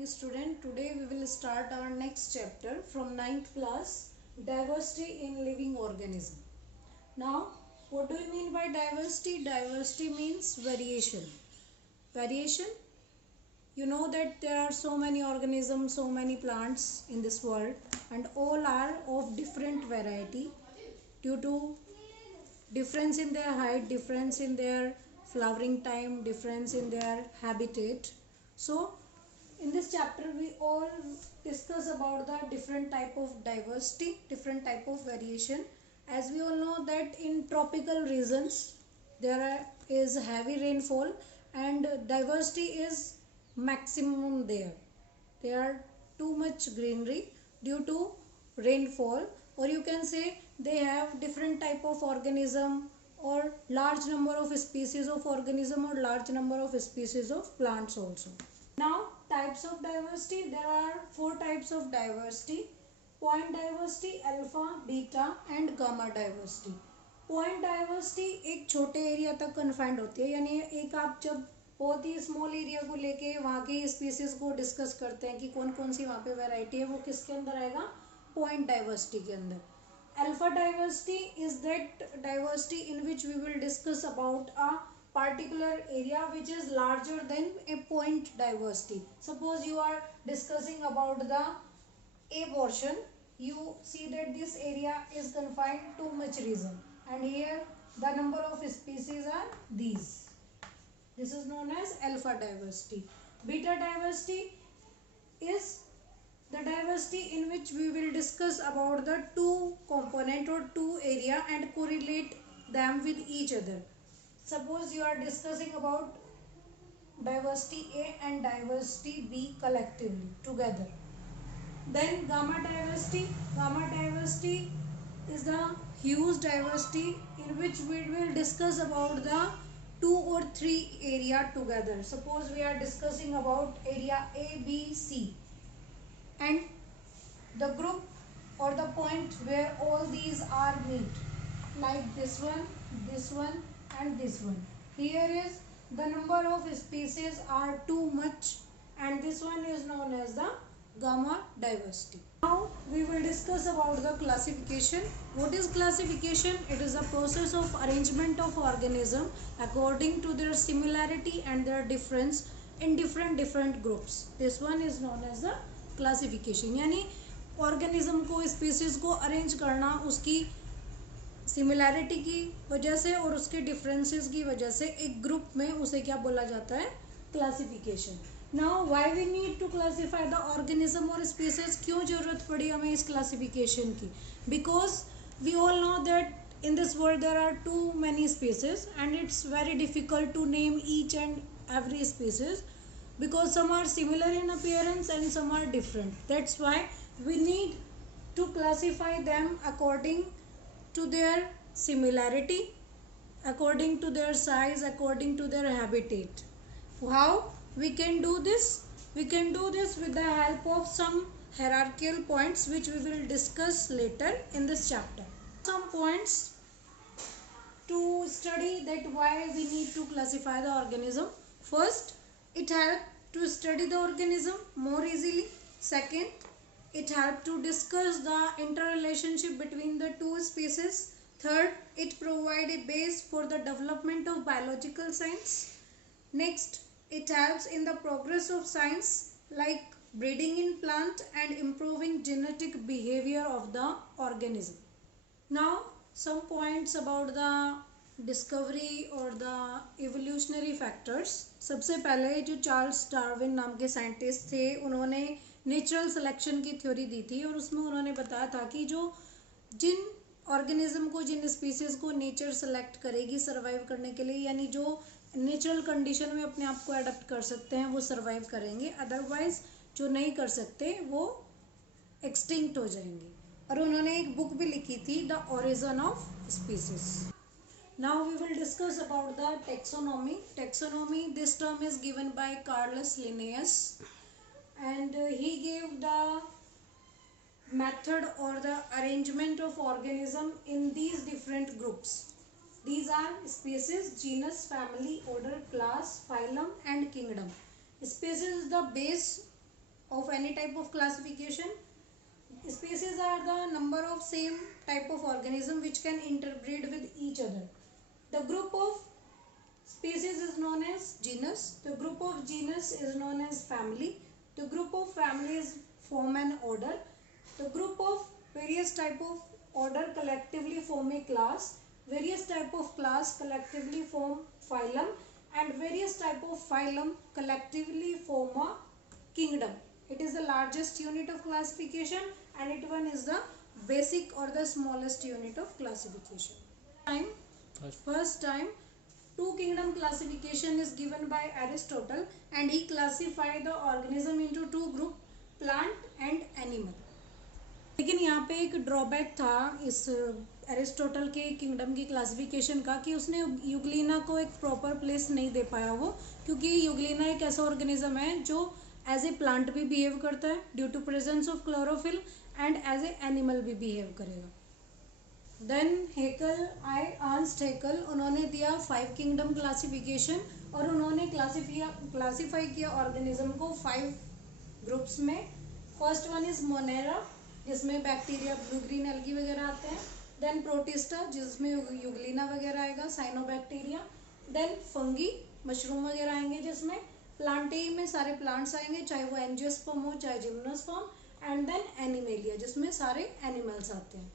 morning student. Today we will start our next chapter from ninth class, diversity in living organism. Now what do you mean by diversity? Diversity means variation. Variation, you know that there are so many organisms, so many plants in this world, and all are of different variety due to difference in their height, difference in their flowering time, difference in their habitat. So in this chapter we all discuss about the different type of diversity, different type of variation. As we all know that in tropical regions is heavy rainfall and diversity is maximum there. There are too much greenery due to rainfall, or you can say they have different type of organism or large number of species of organism or large number of species of plants also. Now types of diversity, there are four types of diversity: point diversity, alpha, beta and gamma diversity. Point diversity एक छोटे area तक confined होती है, यानी एक आप जब बहुत ही स्मॉल एरिया को लेके वहाँ के स्पीसीज को डिस्कस करते हैं कि कौन कौन सी वहाँ पे वैरायटी है, वो किसके अंदर आएगा? पॉइंट डाइवर्सिटी के अंदर. Alpha diversity is that diversity in which we will discuss about a particular area which is larger than a point diversity. Suppose you are discussing about the A portion, you see that this area is confined to much region, and here the number of species are these. This is known as alpha diversity. Beta diversity is the diversity in which we will discuss about the two component or two area and correlate them with each other. Suppose you are discussing about diversity A and diversity B collectively together. Then gamma diversity is the huge diversity in which we will discuss about the two or three area together. Suppose we are discussing about area A, B, C, and the group or the point where all these are meet, like this one and this one. Here is the number of species are too much, and this one is known as the gamma diversity. Now we will discuss about the classification. What is classification? It is a process of arrangement of organism according to their similarity and their difference in different groups. This one is known as the classification. यानी organism को, species को arrange करना उसकी similarity की वजह से और उसके डिफरेंसेस की वजह से एक ग्रुप में, उसे क्या बोला जाता है? Classification. Now why we need to classify the organism और स्पीसीज? क्यों जरूरत पड़ी हमें इस क्लासिफिकेशन की? Because we all know that in this world there are too many species and it's very difficult to name each and every species because some are similar in appearance and some are different. That's why we need to classify them according to their similarity, according to their size, according to their habitat. How we can do this? We can do this with the help of some hierarchical points which we will discuss later in this chapter. Some points to study that why we need to classify the organism. First, it helps to study the organism more easily. Second, it helps to discuss the interrelationship between the two species. Third, it provides a base for the development of biological science. Next, it helps in the progress of science like breeding in plant and improving genetic behavior of the organism. Now, some points about the discovery और the evolutionary factors. सबसे पहले जो Charles Darwin नाम के scientist थे, उन्होंने natural selection की theory दी थी और उसमें उन्होंने बताया था कि जिन ऑर्गेनिज्म को, जिन स्पीसीज को नेचर सेलेक्ट करेगी सर्वाइव करने के लिए, यानी जो नेचुरल कंडीशन में अपने आप को अडेप्ट कर सकते हैं, वो सर्वाइव करेंगे. अदरवाइज जो नहीं कर सकते वो एक्सटिंक्ट हो जाएंगे. और उन्होंने एक बुक भी लिखी थी, the origin of species. Now we will discuss about the taxonomy. Taxonomy, this term is given by Carolus Linnaeus, and he gave the method or the arrangement of organism in these different groups. These are species, genus, family, order, class, phylum and kingdom. Species is the base of any type of classification? Species are the number of same type of organism which can interbreed with each other. The group of species is known as genus. The group of genus is known as family. The group of families form an order. The group of various type of order collectively form a class. Various type of class collectively form phylum, and various type of phylum collectively form a kingdom. It is the largest unit of classification, and it one is the basic or the smallest unit of classification. First time two kingdom classification is given by Aristotle, and he classified the organism into two group, plant and animal. लेकिन यहाँ पे एक drawback था इस Aristotle के kingdom की classification का कि उसने यूग्लिना को एक प्रॉपर प्लेस नहीं दे पाया वो, क्योंकि यूग्लिना एक ऐसा ऑर्गेनिज्म है जो एज ए प्लांट भी बिहेव करता है due to presence of chlorophyll, and as a animal भी बिहेव करेगा. देन हेकल, अर्नस्ट हेकल, उन्होंने दिया 5 किंगडम क्लासिफिकेशन, और उन्होंने क्लासीफाई किया ऑर्गेनिज्म को 5 ग्रुप्स में. फर्स्ट वन इज मोनेरा, जिसमें बैक्टीरिया, ब्लू ग्रीन एल्गी वगैरह आते हैं. देन प्रोटिस्टा, जिसमें यूग्लिना वगैरह आएगा, साइनोबैक्टीरिया. देन फंगी, मशरूम वगैरह आएंगे, जिसमें प्लांटेई में सारे प्लांट्स आएंगे, चाहे वो एंजियोस्पर्म हो चाहे जिम्नोस्पर्म. एंड देन एनिमेलिया, जिसमें सारे एनिमल्स आते हैं.